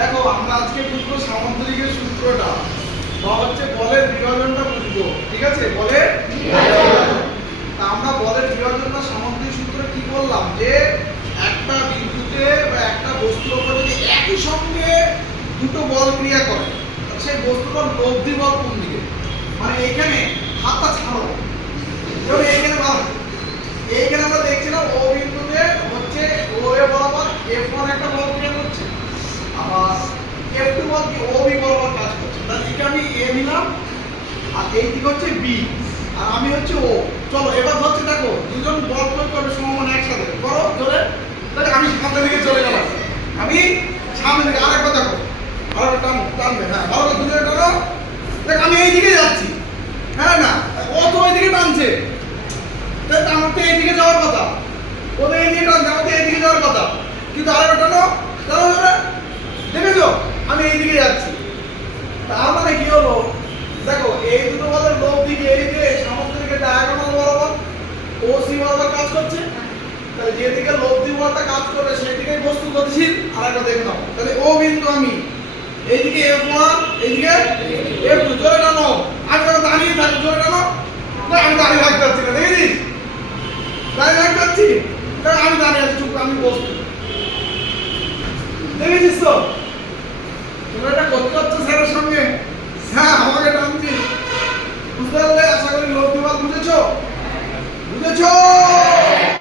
দেখো আমরা আজকে বুঝবো সামুদ্রিকের সূত্রটা বা হচ্ছে বলের বিভাজনটা বুঝবো। ঠিক আছে, বলের বিভাজন। তা আমরা বলের বিভাজনটা সামুদ্রিক সূত্রে কি বললাম, যে একটা বিন্দুতে বা একটা বস্তুর উপর যদি একই সঙ্গে দুটো বল ক্রিয়া করে, সেই বস্তুটার লব্ধি বল কোন দিকে, মানে এখানে হাতটা ছাড়ো, যেমন এইখানে এইখানে আমরা দেখছিলাম ও বিন্দুতে হচ্ছে ও এ বরাবর F1 একটা বল ক্রিয়া করছে, আবার F2 বল কি ও বি বরাবর কাজ করছে। তাহলে এটা আমি এ নিলাম আর এই দিক হচ্ছে বি আর আমি হচ্ছে ও। চলো এবার হচ্ছে দেখো দুজন বল প্রয়োগ করবে সমান একসাথে, করো ধরে। তাহলে আমি সামনের দিকে চলে গেলাম, আমি সামনের দিকে আরেকবার দেখো, আরেকবার টানবে, হ্যাঁ ভালো করে দুজনে টানো। দেখ আমি এই দিকে যাচ্ছি, হ্যাঁ না ও তো ওই দিকে টানছে, তাহলে আমার তো এই দিকে যাওয়ার কথা, ও তো এই দিকে টানছে, আমার তো এই দিকে যাওয়ার কথা, কিন্তু আরেকবার টানো, টানো ধরে। দেখেছো আমি এই দিকে যাচ্ছি, তার মানে কি হলো, দেখো এই দুটো বলের লব দিকে এই যে সামুদ্রিক ডায়াগোনাল বরাবর ও সি বরাবর কাজ করছে। তাহলে যে দিকে লব্ধি বলটা কাজ করবে সেই দিকে বস্তু গতিশীল। আর একটা দেখে নাও, তাহলে ও বিন্দু আমি এইদিকে F1 এইদিকে F2, জোরে টানো। আমি যখন দাঁড়িয়ে থাকি জোরে টানো, আমি দাঁড়িয়ে থাকতে পারছি না, দেখেছিস দাঁড়িয়ে থাকতে পারছি, আমি দাঁড়িয়ে আছি চুপ, আমি বস্তু, দেখেছিস তো তোমরা এটা করতে পারছো স্যারের সঙ্গে, হ্যাঁ আমাকে টানছি, বুঝতে পারলে? আশা করি লব্ধি বল বুঝেছো, বুঝেছো?